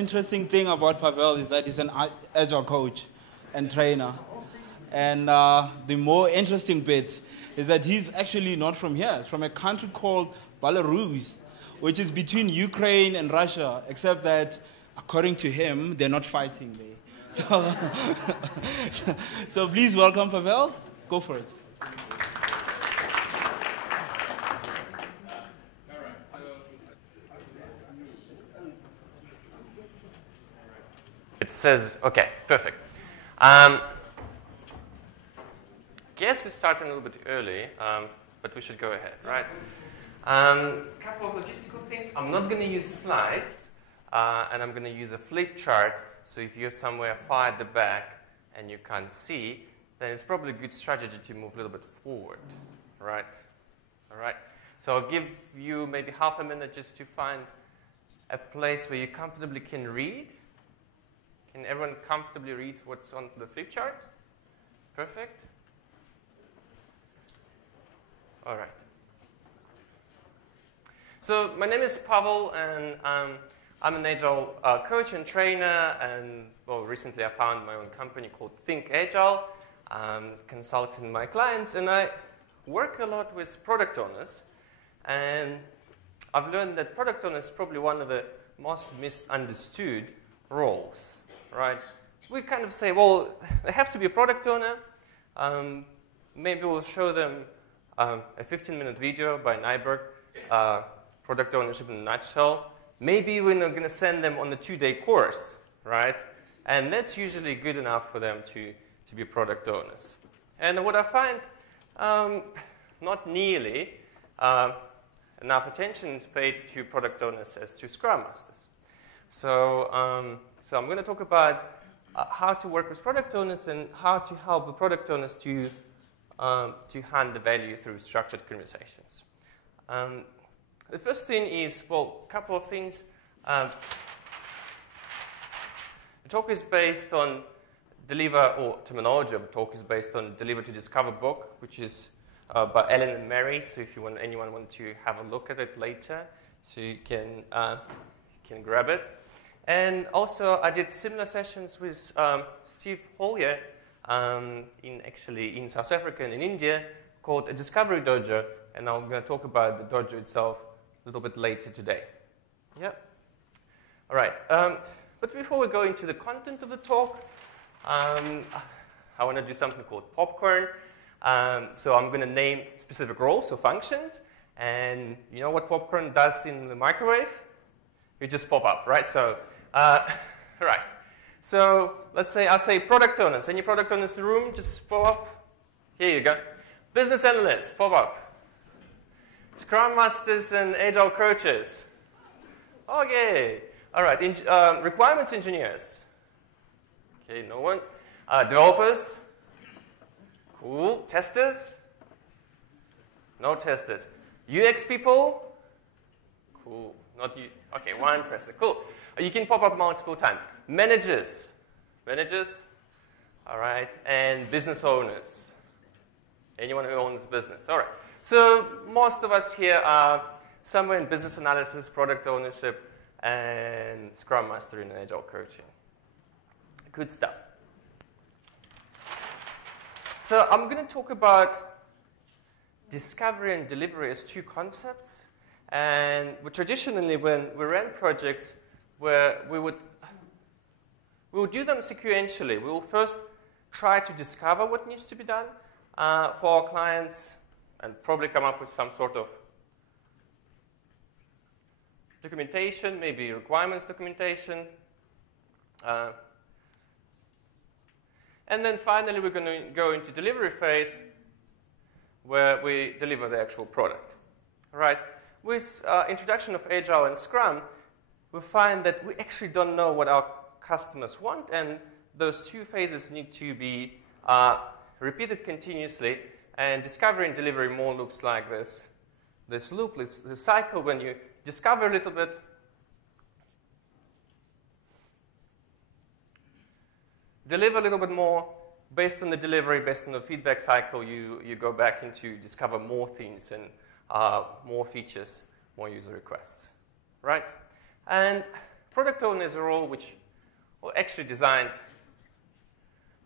Interesting thing about Pavel is that he's an agile coach and trainer. And the more interesting bit is that he's actually not from here. He's from a country called Belarus, which is between Ukraine and Russia, except that, according to him, they're not fighting there. So please welcome Pavel. Go for it. It says, okay, perfect. Guess we're starting a little bit early, but we should go ahead, right? Couple of logistical things. I'm not going to use slides, and I'm going to use a flip chart. So if you're somewhere far at the back and you can't see, then it's probably a good strategy to move a little bit forward, right? All right. So I'll give you maybe half a minute just to find a place where you comfortably can read. Can everyone comfortably read what's on the flip chart? Perfect. All right. So my name is Pavel, and I'm an Agile coach and trainer. And well, recently I found my own company called Think Agile, consulting my clients, and I work a lot with product owners. And I've learned that product owner is probably one of the most misunderstood roles. Right? We kind of say, well, they have to be a product owner. Maybe we'll show them a 15-minute video by Nyberg, product ownership in a nutshell. Maybe we're not going to send them on a 2-day course, right? And that's usually good enough for them to be product owners. And what I find, not nearly enough attention is paid to product owners as to Scrum Masters. So I'm going to talk about how to work with product owners and how to help the product owners to hand the value through structured conversations. The first thing is, well, a couple of things. The talk is based on terminology of the talk is based on Deliver to Discover book, which is by Ellen and Mary. So if anyone wants to have a look at it later, so you can grab it. And also, I did similar sessions with Steve Hollier in South Africa and in India called a Discovery Dojo, and I'm going to talk about the dojo itself a little bit later today. Yeah. All right. But before we go into the content of the talk, I want to do something called popcorn. So I'm going to name specific roles or functions, and you know what popcorn does in the microwave? You just pop up, right? So, right. So let's say I'll say product owners. Any product owners in the room, just pop up. Here you go. Business analysts, pop up. Scrum Masters and Agile coaches. Okay. All right. Requirements engineers. Okay, no one. Developers. Cool. Testers. No testers. UX people. Cool. Not you. Okay, one person. Cool. You can pop up multiple times. Managers. Managers. All right. And business owners. Anyone who owns business. All right. So most of us here are somewhere in business analysis, product ownership, and Scrum Master and Agile coaching. Good stuff. So I'm going to talk about discovery and delivery as two concepts. And traditionally, when we ran projects where we would do them sequentially. We will first try to discover what needs to be done for our clients and probably come up with some sort of documentation, maybe requirements documentation. And then finally, we're going to go into delivery phase where we deliver the actual product. All right? With introduction of Agile and Scrum, we find that we actually don't know what our customers want, and those two phases need to be repeated continuously, and discovery and delivery more looks like this loop, this cycle when you discover a little bit, deliver a little bit more, based on the delivery, based on the feedback cycle, you go back into discover more things and more features, more user requests, right? And Product owner is a role which was actually designed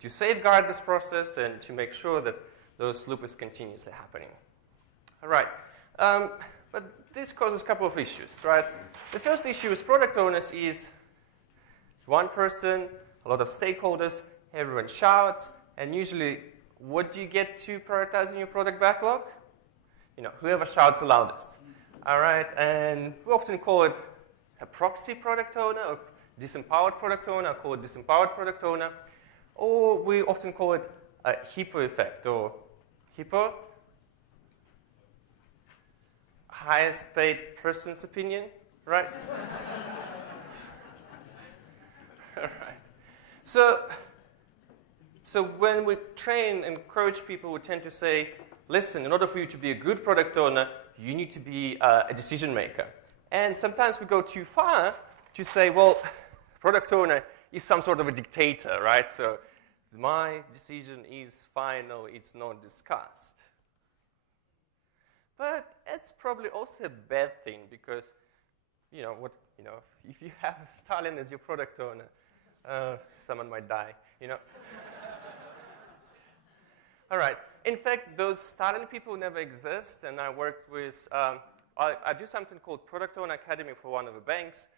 to safeguard this process and to make sure that those loop is continuously happening. All right. But this causes a couple of issues, right? The first issue with product owners is one person, a lot of stakeholders, everyone shouts, and usually what do you get to prioritizing your product backlog? Whoever shouts the loudest. All right, and we often call it a proxy product owner or disempowered product owner. I call it disempowered product owner. Or we often call it a hippo effect, or hippo, highest paid person's opinion, right? All right. So when we train and coach people, we tend to say, listen, in order for you to be a good product owner, you need to be a decision maker. And sometimes we go too far to say, well, product owner is some sort of a dictator, right? So my decision is final, it's not discussed. But it's probably also a bad thing because, if you have Stalin as your product owner, someone might die, All right. In fact, those Stalin people never exist, and I worked with, I do something called Product Owner Academy for one of the banks,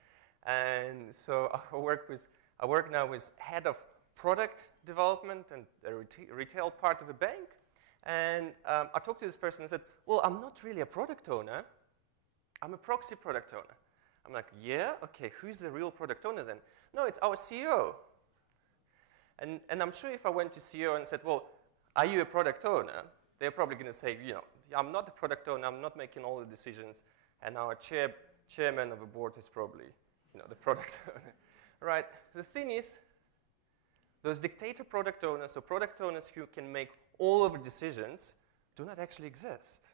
and so I work now with head of product development and the retail part of a bank, and I talked to this person and said, well, I'm not really a product owner, I'm a proxy product owner. I'm like, yeah, okay, who's the real product owner then? No, it's our CEO. And I'm sure if I went to CEO and said, well, are you a product owner? They're probably going to say, I'm not a product owner, I'm not making all the decisions, and our chairman of the board is probably, the product owner. Right? The thing is, those dictator product owners or product owners who can make all of the decisions do not actually exist.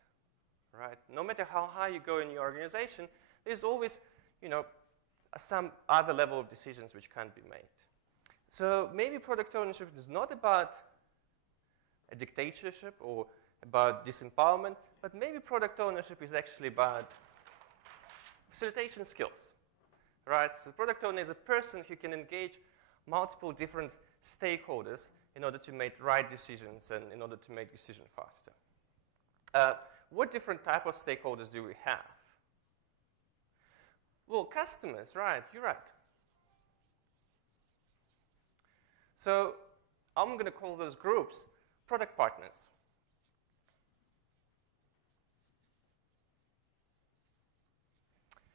Right? No matter how high you go in your organization, there's always, some other level of decisions which can't be made. So maybe product ownership is not about a dictatorship or about disempowerment, but maybe product ownership is actually about facilitation skills, right? So product owner is a person who can engage multiple different stakeholders in order to make right decisions and in order to make decisions faster. What different type of stakeholders do we have? Well, customers, right, you're right. So I'm going to call those groups product partners.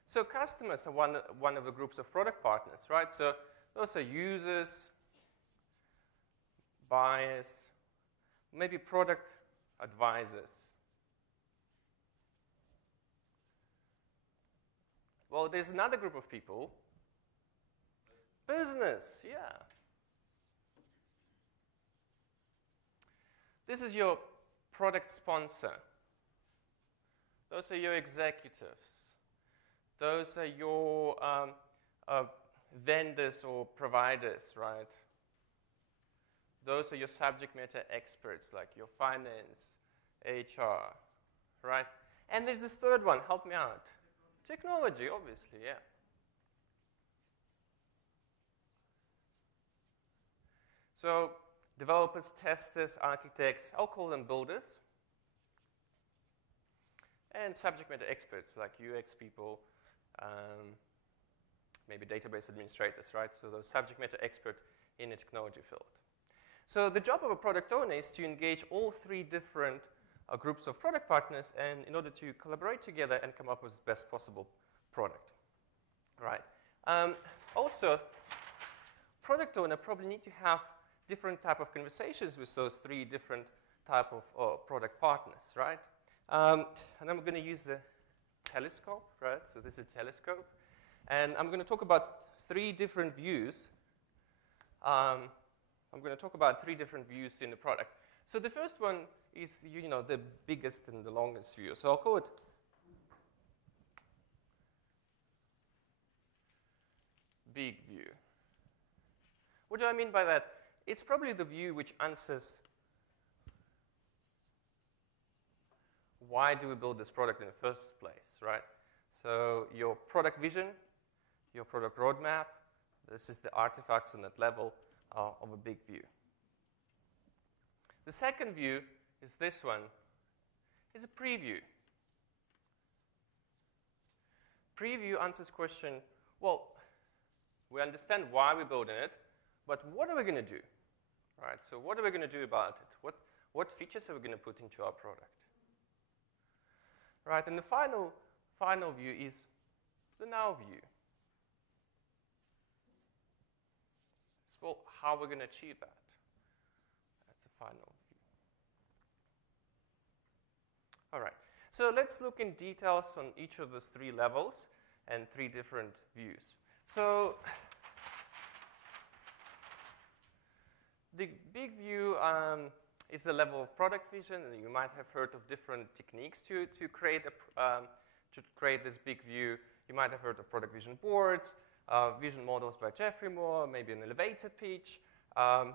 So customers are one of the groups of product partners, right? So those are users, buyers, maybe product advisors. Well, there's another group of people. Business, yeah. This is your product sponsor. Those are your executives. Those are your vendors or providers, right? Those are your subject matter experts, like your finance, HR, right? And there's this third one, help me out. Technology, obviously, yeah. So developers, testers, architects, I'll call them builders. And subject matter experts like UX people, maybe database administrators, right? So those subject matter experts in the technology field. So the job of a product owner is to engage all three different groups of product partners and in order to collaborate together and come up with the best possible product, right? Also, product owner probably need to have different type of conversations with those three different type of product partners, right? And I'm going to use a telescope, right? So this is a telescope. And I'm going to talk about three different views. I'm going to talk about three different views in the product. So the first one is, the biggest and the longest view. So I'll call it big view. What do I mean by that? It's probably the view which answers why do we build this product in the first place, right? So your product vision, your product roadmap. This is the artifacts on that level of a big view. The second view is this one. It's a preview. Preview answers question, well, we understand why we're building it, but what are we going to do? Right, so what are we going to do about it? What features are we going to put into our product? Right, and the final view is the now view. So, well, how we're going to achieve that. That's the final view. All right, so let's look in details on each of those three levels and three different views. So the big view is the level of product vision, and you might have heard of different techniques to create this big view. You might have heard of product vision boards, vision models by Jeffrey Moore, maybe an elevator pitch,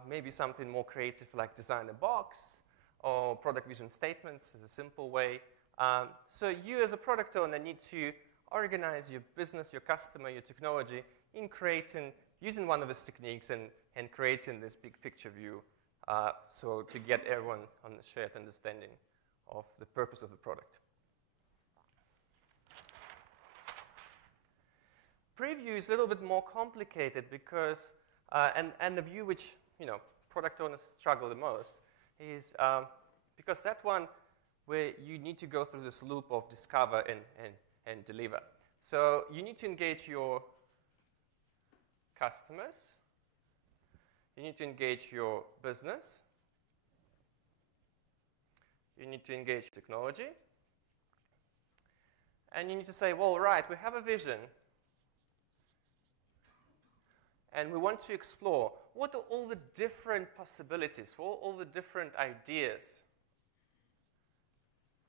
maybe something more creative like design a box, or product vision statements is a simple way. So you as a product owner need to organize your business, your customer, your technology in using one of these techniques and creating this big picture view so to get everyone on the shared understanding of the purpose of the product. Preview is a little bit more complicated because, and the view which product owners struggle the most is because that one where you need to go through this loop of discover and deliver. So you need to engage your customers, you need to engage your business, you need to engage technology, and you need to say, well, right, we have a vision, and we want to explore what are all the different possibilities, all the different ideas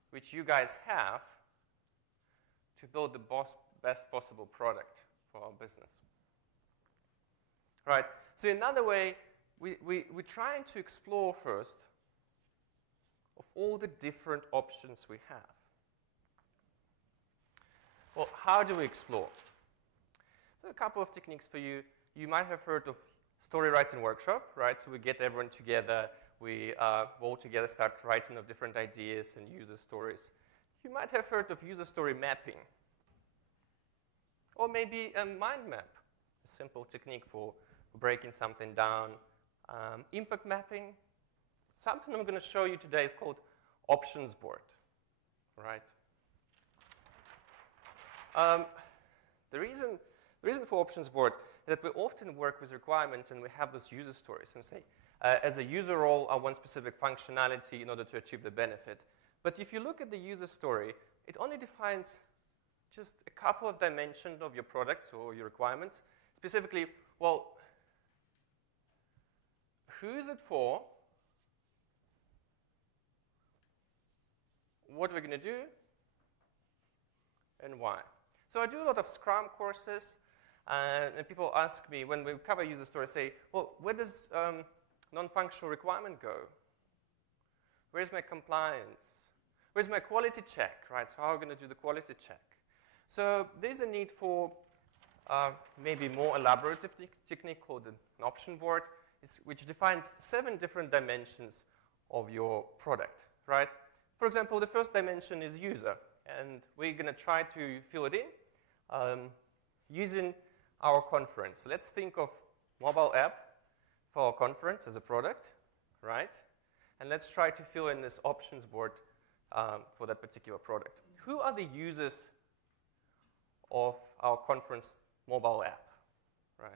which you guys have to build the best possible product for our business. Right? So in another way, we're trying to explore first of all the different options we have. Well, how do we explore? So a couple of techniques for you. You might have heard of story writing workshop, right? So we get everyone together, we all together start writing of different ideas and user stories. You might have heard of user story mapping, or maybe a mind map, a simple technique for breaking something down. Impact mapping, something I'm going to show you today called options board, right? The reason for options board is that we often work with requirements and we have those user stories and say, as a user role, I want specific functionality in order to achieve the benefit. But if you look at the user story, it only defines just a couple of dimensions of your products or your requirements. Specifically, well, who is it for? What are we going to do? And why? So I do a lot of Scrum courses, and people ask me, when we cover user stories, say, well, where does non-functional requirement go? Where's my compliance? Where's my quality check, right? So how are we going to do the quality check? So there's a need for maybe more elaborative technique called an option board, which defines 7 different dimensions of your product, right? For example, the first dimension is user, and we're going to try to fill it in using our conference. So let's think of mobile app for our conference as a product, right? And let's try to fill in this options board for that particular product. Who are the users of our conference mobile app, right?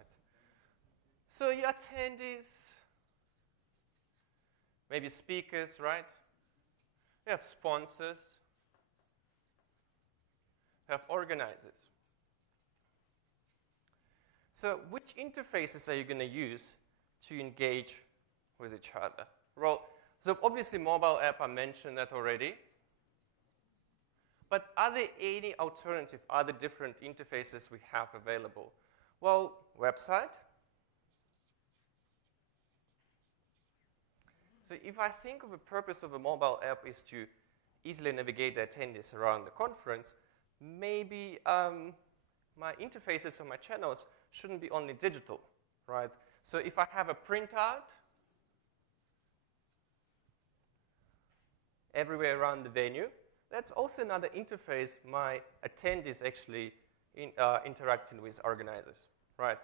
So your attendees, maybe speakers, right? You have sponsors, you have organizers. So which interfaces are you going to use to engage with each other? Well, so obviously mobile app, I mentioned that already. But are there any alternative, other different interfaces we have available? Well, website. So if I think of the purpose of a mobile app is to easily navigate the attendees around the conference, maybe my interfaces or my channels shouldn't be only digital, right? So if I have a printout everywhere around the venue, that's also another interface my attendees actually interacting with organizers, right?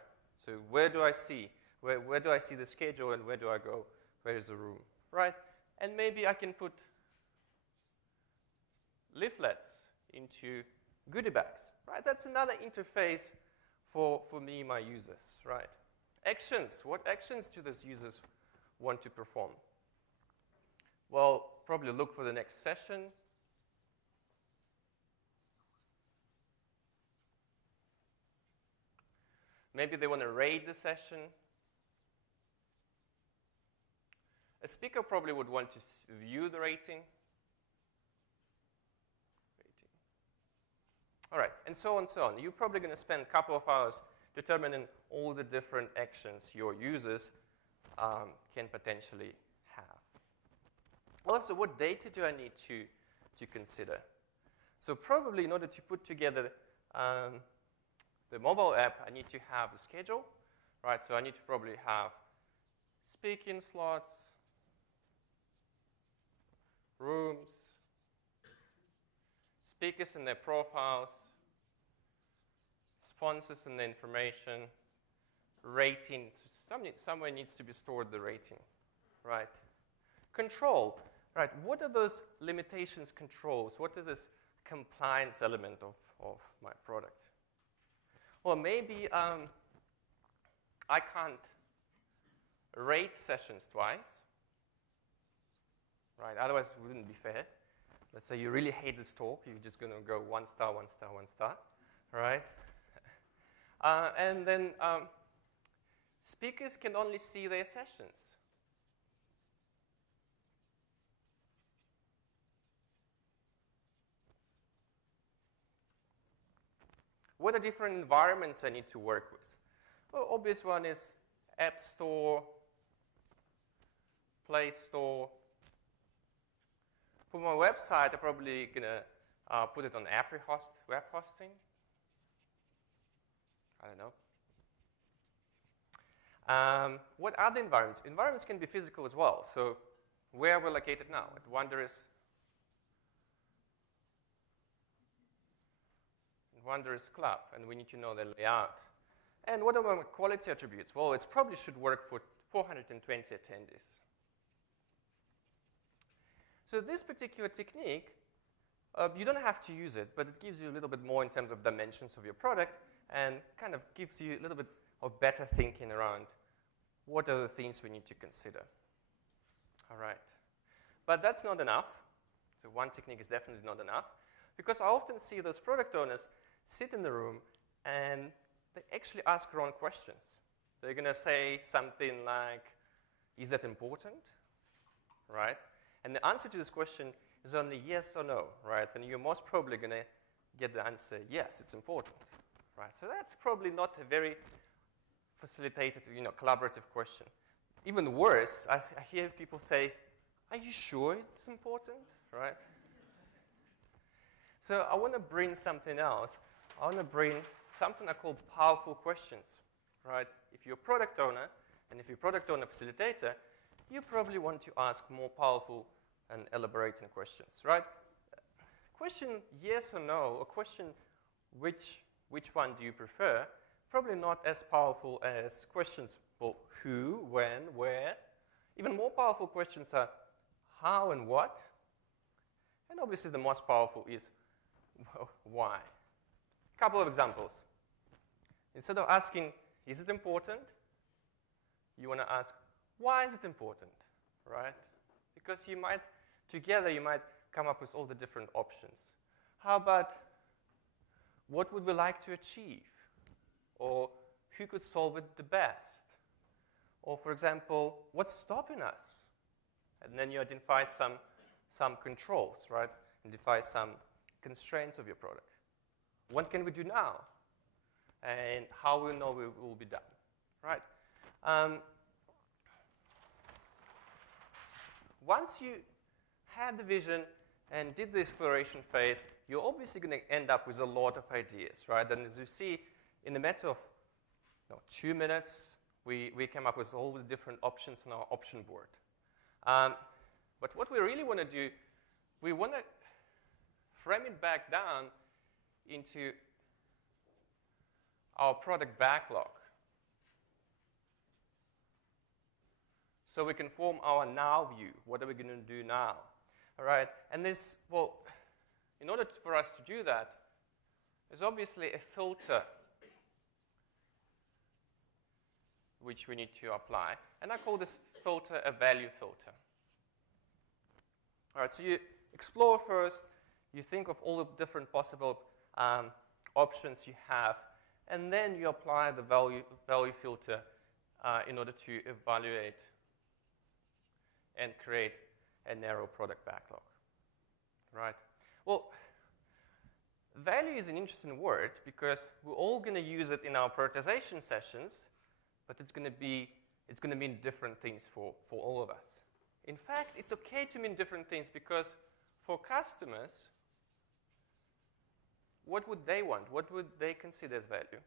So where do I see? Where do I see the schedule and where do I go? Where is the room, right? And maybe I can put leaflets into goodie bags, right? That's another interface for me, my users, right? Actions. What actions do those users want to perform? Well, probably look for the next session. Maybe they want to rate the session. A speaker probably would want to view the rating. All right, and so on, so on. You're probably going to spend a couple of hours determining all the different actions your users can potentially have. Also, what data do I need to consider? So probably in order to put together the mobile app, I need to have a schedule, right? So I need to probably have speaking slots, rooms, speakers and their profiles, sponsors and their information, rating. Somewhere needs to be stored the rating, right? Control, right? What are those limitations controls? What is this compliance element of my product? Or maybe I can't rate sessions twice, right? Otherwise, it wouldn't be fair. Let's say you really hate this talk. You're just going to go 1 star, 1 star, 1 star, right? And then speakers can only see their sessions. What are different environments I need to work with? Well, obvious one is App Store, Play Store. For my website, I'm probably going to put it on AfriHost web hosting. I don't know. What are the environments? Environments can be physical as well. So where are we located now? At Wondrous Club, and we need to know the layout. And what are my quality attributes? Well, it probably should work for 420 attendees. So this particular technique, you don't have to use it, but it gives you a little bit more in terms of dimensions of your product and kind of gives you a little bit of better thinking around what are the things we need to consider. All right. But that's not enough. So one technique is definitely not enough, because I often see those product owners sit in the room and they actually ask wrong questions. They're going to say something like, is that important? Right? And the answer to this question is only yes or no, right? And you're most probably going to get the answer, yes, it's important, right? So that's probably not a very facilitated, collaborative question. Even worse, I hear people say, are you sure it's important, right? So I want to bring something else. I want to bring something I call powerful questions, right? If you're a product owner, and if you're a product owner facilitator, you probably want to ask more powerful and elaborating questions, right? Question yes or no, or question which one do you prefer, probably not as powerful as questions, well, who, when, where. Even more powerful questions are how and what. And obviously the most powerful is why. A couple of examples. Instead of asking, is it important? You want to ask, why is it important, right? Because together you might come up with all the different options. How about, what would we like to achieve? Or who could solve it the best? Or for example, what's stopping us? And then you identify some controls, right? Identify some constraints of your product. What can we do now? And how will we know it will be done, right? Once you had the vision and did the exploration phase, you're obviously going to end up with a lot of ideas, right? And as you see, in a matter of 2 minutes, we came up with all the different options on our option board. But what we really want to do, we want to frame it back down into our product backlog. So we can form our now view. What are we going to do now? All right, and this, well, in order for us to do that, there's obviously a filter which we need to apply. And I call this filter a value filter. All right, so you explore first, you think of all the different possible options you have, and then you apply the value filter in order to evaluate and create a narrow product backlog, right? Well, value is an interesting word because we're all going to use it in our prioritization sessions, but it's going to mean different things for all of us. In fact, it's okay to mean different things because for customers, what would they want? What would they consider as value?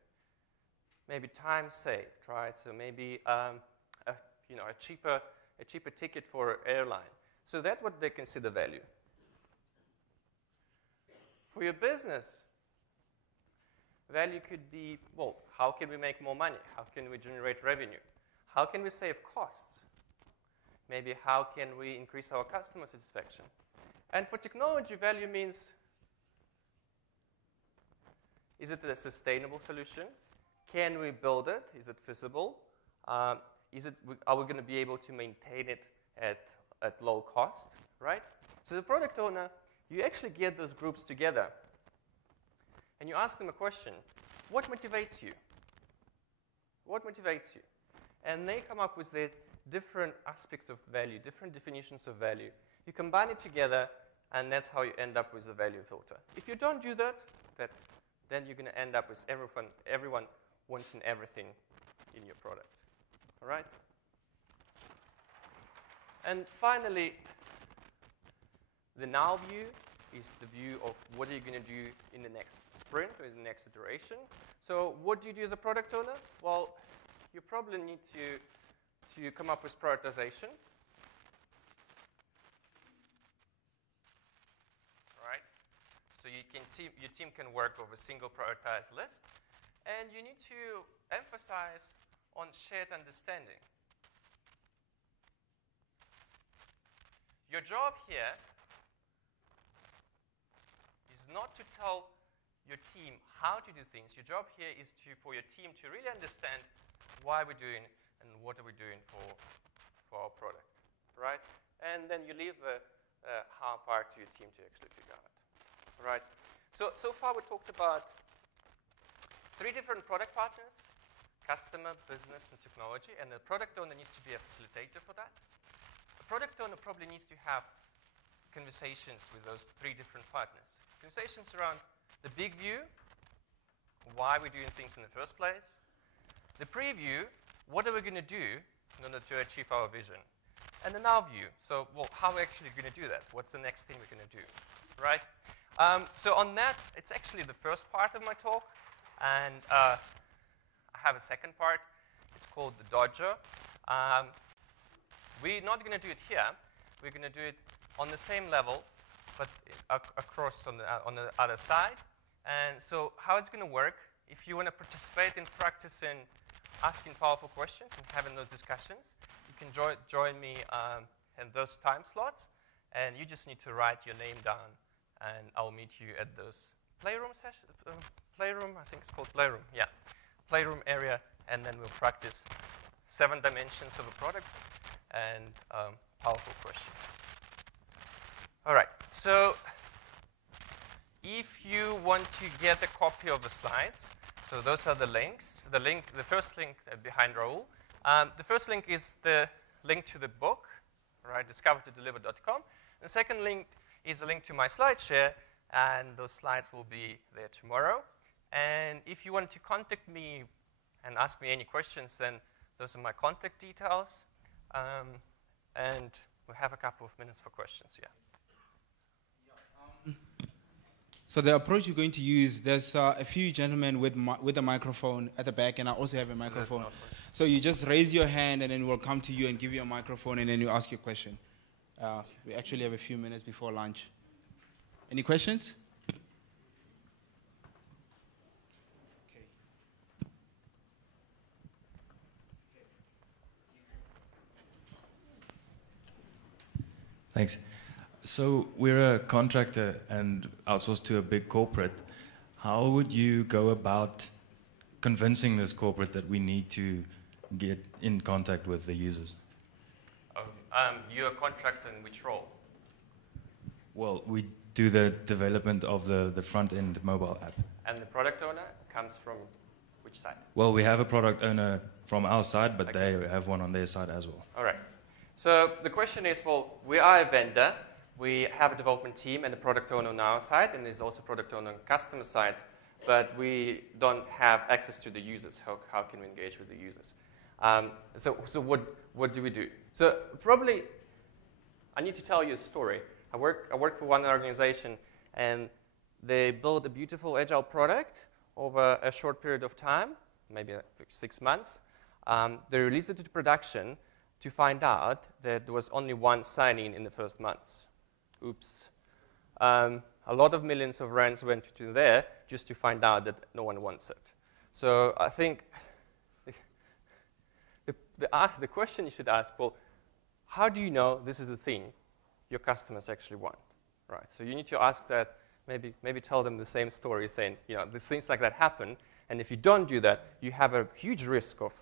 Maybe time saved, right? So maybe a cheaper ticket for an airline. So that's what they consider value. For your business, value could be, well, how can we make more money? How can we generate revenue? How can we save costs? Maybe how can we increase our customer satisfaction? And for technology, value means, is it a sustainable solution? Can we build it? Is it feasible? Are we going to be able to maintain it at low cost, right? So the product owner, you actually get those groups together and you ask them a question, what motivates you? What motivates you? And they come up with the different aspects of value, different definitions of value. You combine it together and that's how you end up with a value filter. If you don't do that, then you're going to end up with everyone wanting everything in your product, all right? And finally, the now view is the view of what are you going to do in the next sprint or in the next iteration. So what do you do as a product owner? Well, you probably need to come up with prioritization. Right? So your team can work over a single prioritized list. And you need to emphasize on shared understanding. Your job here is not to tell your team how to do things. Your job here is for your team to really understand why we're doing and what are we doing for our product, right? And then you leave the hard part to your team to actually figure out, right? So far we talked about 3 different product partners, customer, business, and technology, and the product owner needs to be a facilitator for that. The product owner probably needs to have conversations with those 3 different partners. Conversations around the big view, why we're doing things in the first place. The preview, what are we going to do in order to achieve our vision? And the now view, so well, how are we actually going to do that? What's the next thing we're going to do, right? So on that, it's actually the first part of my talk. And I have a second part. It's called the Dodger. We're not going to do it here. We're going to do it on the same level, but across on the other side. And so how it's going to work, if you want to participate in practicing asking powerful questions and having those discussions, you can join me in those time slots. And you just need to write your name down, and I'll meet you at those playroom sessions. Playroom, I think it's called Playroom, yeah. Playroom area, and then we'll practice 7 dimensions of a product and powerful questions. All right, so if you want to get a copy of the slides, so those are the links. The first link behind Raul. The first link is the link to the book, right, discover2deliver.com. The second link is a link to my SlideShare, and those slides will be there tomorrow. And if you want to contact me and ask me any questions, then those are my contact details. And we'll have a couple of minutes for questions, yeah. Yeah, So the approach you're going to use, there's a few gentlemen with a microphone at the back, and I also have a microphone. So you just raise your hand, and then we'll come to you and give you a microphone, and then you ask your question. We actually have a few minutes before lunch. Any questions? Thanks. So we're a contractor and outsourced to a big corporate. How would you go about convincing this corporate that we need to get in contact with the users? You're a contractor in which role? Well, we do the development of the front-end mobile app. And the product owner comes from which side? Well, we have a product owner from our side, but they have one on their side as well. All right. So the question is, well, we are a vendor. We have a development team and a product owner on our side, and there's also a product owner on customer side, but we don't have access to the users. How can we engage with the users? So what do we do? So probably I need to tell you a story. I work for one organization, and they built a beautiful Agile product over a short period of time, maybe like 6 months. They released it to production to find out that there was only one sign-in in the first months. Oops. A lot of millions of rands went to there just to find out that no one wants it. So I think the question you should ask, well, how do you know this is the thing your customers actually want? Right. So you need to ask that, maybe tell them the same story, saying, these things like that happen, and if you don't do that, you have a huge risk of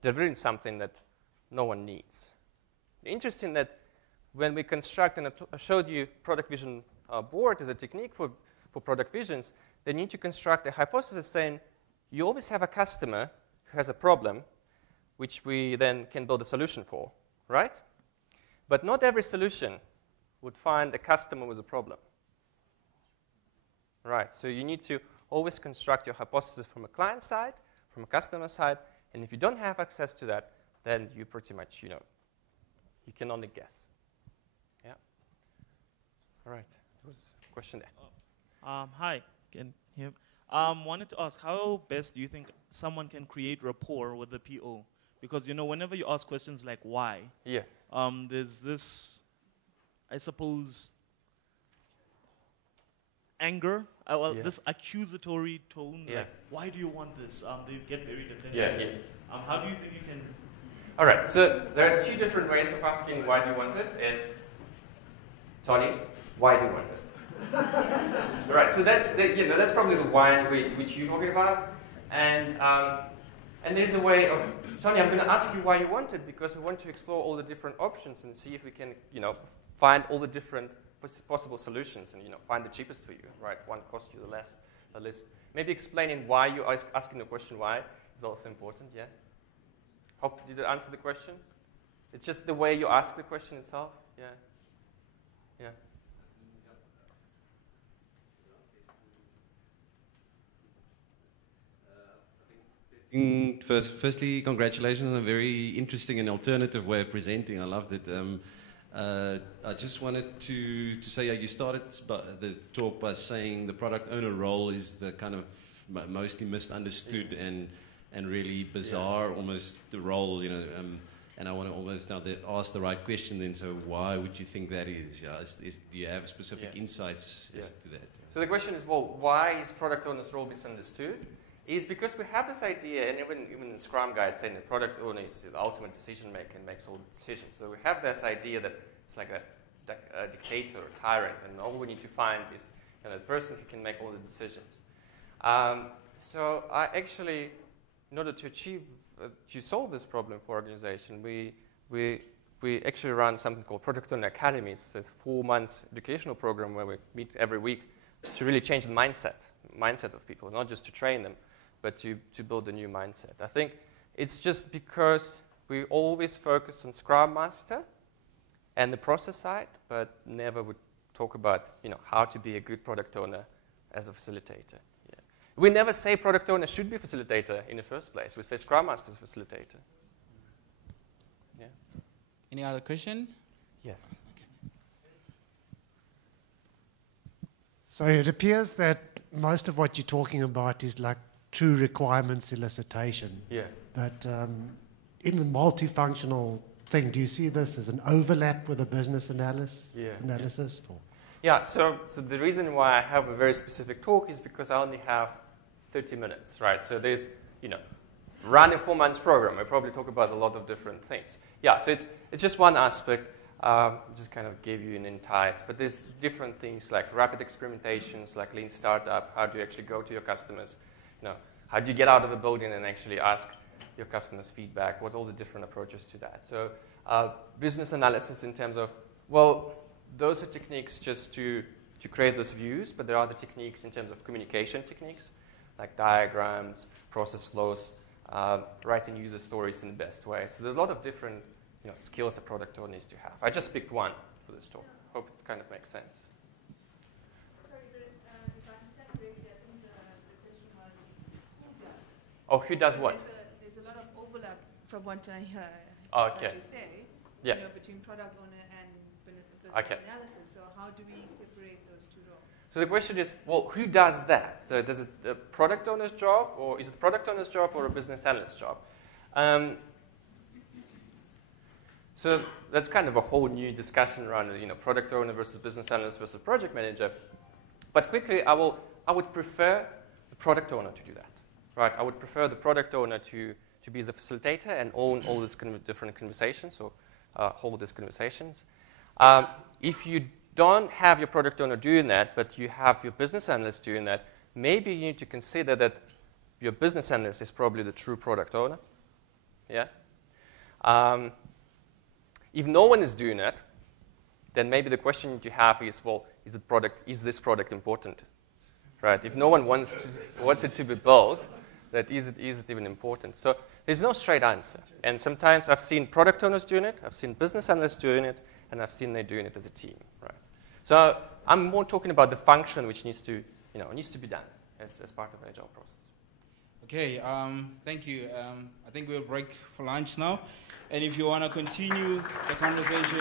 delivering something that no one needs. Interesting that when we construct, and I showed you product vision board as a technique for product visions, they need to construct a hypothesis saying you always have a customer who has a problem, which we then can build a solution for, right? But not every solution would find a customer with a problem. Right, so you need to always construct your hypothesis from a client side, from a customer side, and if you don't have access to that, then you pretty much, you can only guess. Yeah. All right, there was a question there. Hi, can you hear? Wanted to ask, how best do you think someone can create rapport with the PO? Because, whenever you ask questions like why, yes, there's this, I suppose, anger, this accusatory tone, like, why do you want this? They get very defensive. How do you think you can... All right, so there are two different ways of asking why do you want it. Is, Tony, why do you want it? All right, so that's probably the why which you're talking about. And there's a way of, Tony, I'm going to ask you why you want it, because we want to explore all the different options and see if we can, find all the different possible solutions and, find the cheapest for you, right? One costs you the least. Maybe explaining why you're asking the question why is also important, yeah? Hope, did it answer the question? It's just the way you ask the question itself, yeah? Yeah. Firstly, congratulations on a very interesting and alternative way of presenting. I loved it. I just wanted to say you started the talk by saying the product owner role is the kind of mostly misunderstood and really bizarre, almost the role, and I want to almost now ask the right question then. So why would you think that is? Do you have specific insights as to that? So the question is, well, why is product owner's role misunderstood? Is because we have this idea, and even in Scrum Guide saying the product owner is the ultimate decision maker and makes all the decisions. So we have this idea that it's like a dictator or tyrant, and all we need to find is the person who can make all the decisions. So I actually, in order to solve this problem for organization, we actually run something called Product Owner Academy. It's a 4 months educational program where we meet every week to really change the mindset of people, not just to train them, but to build a new mindset. I think it's just because we always focus on Scrum Master and the process side, but never would talk about how to be a good product owner as a facilitator. Yeah. We never say product owner should be a facilitator in the first place. We say Scrum Master is a facilitator. Yeah. Any other question? Yes. So it appears that most of what you're talking about is like true requirements elicitation. Yeah. But in the multifunctional thing, do you see this as an overlap with a business analysis? Or? Yeah, so the reason why I have a very specific talk is because I only have 30 minutes, right? So there's, run a 4 months program. I probably talk about a lot of different things. Yeah, so it's just one aspect. Just kind of gave you an entice. But there's different things like rapid experimentations, like lean startup. How do you actually go to your customers? How do you get out of the building and actually ask your customers' feedback? What are all the different approaches to that? So business analysis in terms of, well, those are techniques just to create those views, but there are other techniques in terms of communication techniques, like diagrams, process flows, writing user stories in the best way. So there's a lot of different skills a product owner needs to have. I just picked one for this talk. Hope it kind of makes sense. Sorry, if I understand correctly, I think the question was who does it? Oh, who does what? There's a lot of overlap from what I hear what Okay. you say, Yeah. between product owner and business Okay. analysis. So how do we separate those two roles? So the question is, well, who does that? So is it a product owner's job, or is it a product owner's job or a business analyst's job? So that's kind of a whole new discussion around, product owner versus business analyst versus project manager. But quickly, I would prefer the product owner to do that, right? I would prefer the product owner to be the facilitator and own all these different conversations, or hold these conversations. If you don't have your product owner doing that, but you have your business analyst doing that, maybe you need to consider that your business analyst is probably the true product owner. Yeah. If no one is doing it, then maybe the question you have is, well, is this product important? Right? If no one wants it to be built, that is it even important? So there's no straight answer. And sometimes I've seen product owners doing it, I've seen business analysts doing it, and I've seen they're doing it as a team. Right? So I'm more talking about the function which needs to be done as part of the Agile process. Okay, thank you. I think we'll break for lunch now. And if you want to continue the conversation,